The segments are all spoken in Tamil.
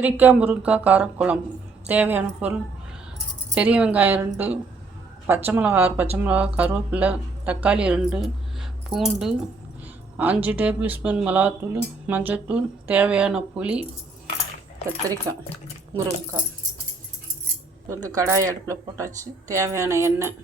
கத்திரிக்காய் முருங்கைக்காய் காரக்குழம்பு. தேவையான பொருள்: பெரிய வெங்காயம் 2, பச்சை மிளகா 6 பச்சை மிளகா, கருவேப்பிலை, தக்காளி 2, பூண்டு 5 டேபிள் ஸ்பூன், மிளகாத்தூள், மஞ்சள்தூள், தேவையான புளி, கத்திரிக்காய் முருங்கைக்காய். வந்து கடாய் அடுப்பில் போட்டாச்சு. தேவையான எண்ணெய்,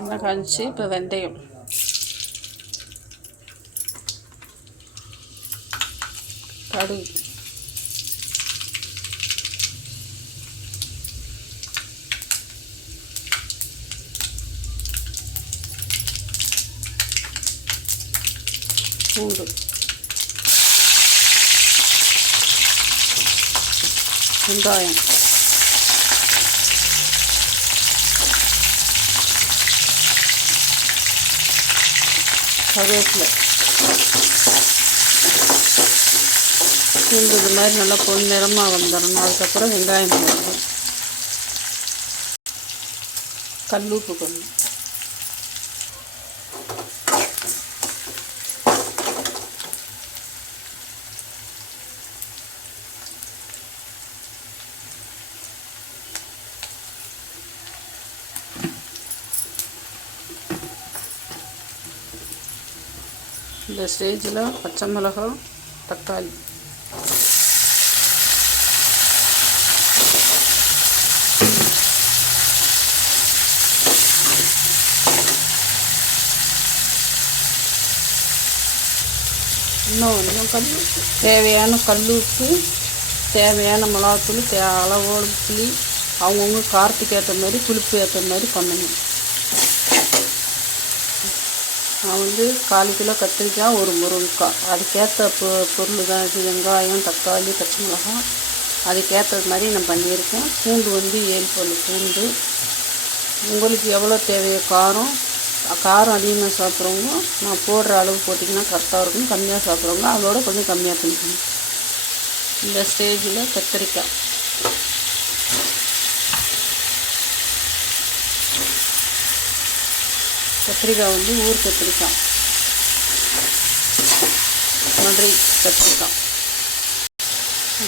எண்ணெய் காய்ச்சி இப்போ வெந்தயம், கடுகு, பூண்டு, வெங்காயம், கருவேப்பிலை, பூண்டு இது மாதிரி நல்லா பொன்னிறமாக வந்துடணும். அதுக்கப்புறம் வெங்காயம் போடணும். கல்லுப்பு கொஞ்சம், இந்த ஸ்டேஜில் பச்சை மிளகாய், தக்காளி, இன்னும் கொஞ்சம் தேவையான கல்லுப்பு, தேவையான மிளகாத்தூள், அளவோடு புளி, அவங்கவுங்க காரத்துக்கு ஏற்ற மாதிரி புளிப்பு ஏற்ற மாதிரி பண்ணணும். நான் வந்து 4 கிலோ கத்திரிக்காய், 1 முருங்கைக்காய், அதுக்கேற்ற பொருள் தான் இது. வெங்காயம், தக்காளி, பச்சை மிளகாய், அதுக்கேற்றது மாதிரி நான் பண்ணியிருக்கேன். பூண்டு வந்து 7 பல் பூண்டு. உங்களுக்கு எவ்வளோ தேவையோ காரம் அதிகமாக சாப்பிட்றவங்க நான் போடுற அளவு போட்டிங்கன்னா கரெக்டாக இருக்கும். கம்மியாக சாப்பிட்றவங்க அதோட கொஞ்சம் கம்மியாக பண்ணிக்கணும். இந்த ஸ்டேஜில் கத்திரிக்காய், வந்து ஊர் கத்திரிக்காய், மதுரை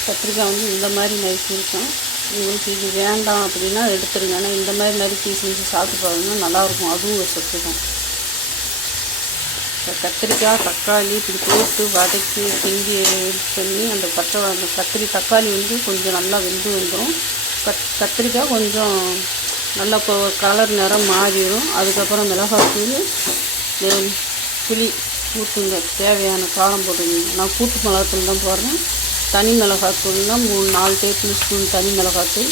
கத்திரிக்காய் வந்து இந்த மாதிரி நறுக்கியிருக்கேன். உங்களுக்கு இது வேண்டாம் அப்படின்னா எடுத்துருங்க. ஆனால் இந்த மாதிரி நறுக்கி செஞ்சு சாப்பிட்டு பாருங்க, நல்லாயிருக்கும். அதுவும் ஒரு சத்து தான். கத்திரிக்காய், தக்காளி இப்படி போட்டு வதக்கி கிண்டி பண்ணி அந்த தக்காளி வந்து கொஞ்சம் நல்லா வெந்து வந்துடும். கத்திரிக்காய் கொஞ்சம் நல்லா கலர் நிறம் மாறிடும். அதுக்கப்புறம் மிளகாத்தூள், புளி ஊற்றுங்க. தேவையான காரம் போட்டுங்க. நான் கூட்டு மிளகாத்தூள் தான் போடுறேன். தனி மிளகாத்தூள்னா 4 டேபிள் ஸ்பூன் தனி மிளகாத்தூள்,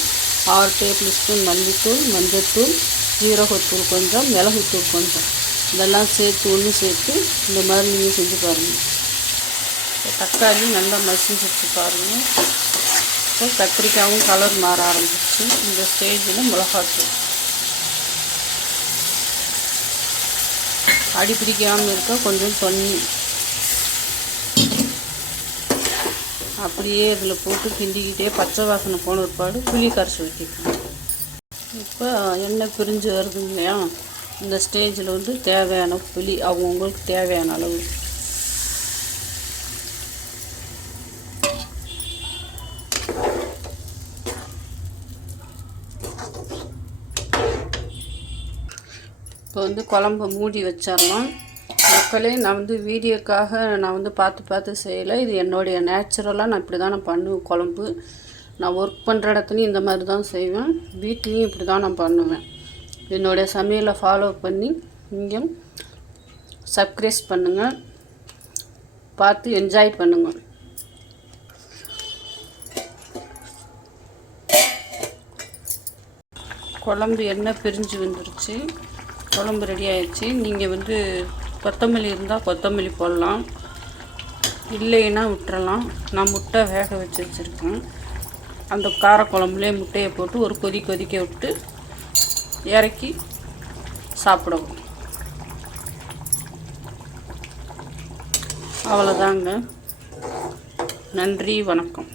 6 டேபிள் ஸ்பூன் மல்லித்தூள், மஞ்சள்தூள், ஜீரகத்தூள் கொஞ்சம், மிளகுத்தூள் கொஞ்சம், இதெல்லாம் ஒன்று சேர்த்து இந்த மாதிரி நீங்கள் செஞ்சு பாருங்கள். தக்காளி நல்லா மசிச்சு பாருங்கள். இப்போ கத்திரிக்காயும் கலர் மாற ஆரம்பிச்சு. இந்த ஸ்டேஜில் மிளகாத்தூள், அடி பிடிக்காமல் இருக்க கொஞ்சம் தண்ணி அப்படியே இதில் போட்டு கிண்டிக்கிட்டே பச்சை வாசனை போன ஒருபாடு புளி கரைச்சி வைக்கணும். இப்போ எண்ணெய் பிரிஞ்சு வருது இல்லையா, இந்த ஸ்டேஜில் வந்து தேவையான புளி அவங்கவுங்களுக்கு தேவையான அளவு, இப்போ வந்து குழம்பு மூடி வச்சிடலாம். மக்களே, நான் வந்து வீடியோக்காக நான் வந்து பார்த்து செய்யலை. இது என்னுடைய நேச்சுரலாக நான் இப்படி தான் நான் பண்ணுவேன். குழம்பு நான் ஒர்க் பண்ணுற இடத்துலையும் இந்த மாதிரி தான் செய்வேன். வீட்லேயும் இப்படி தான் நான் பண்ணுவேன். என்னுடைய சமையலை ஃபாலோ பண்ணி நீங்கள் சப்ஸ்கிரைப் பண்ணுங்கள், பார்த்து என்ஜாய் பண்ணுங்கள். குழம்பு எண்ணெய் பிரிஞ்சு வந்துருச்சு. குழம்பு ரெடி ஆயிடுச்சு. நீங்கள் வந்து கொத்தமல்லி இருந்தால் கொத்தமல்லி போடலாம், இல்லைன்னா விட்டுறலாம். நான் முட்டை வேக வச்சுருக்கேன். அந்த காரக்குழம்புலேயே முட்டையை போட்டு ஒரு கொதிக்க விட்டு இறக்கி சாப்பிடுவோம். அவ்வளோதாங்க. நன்றி, வணக்கம்.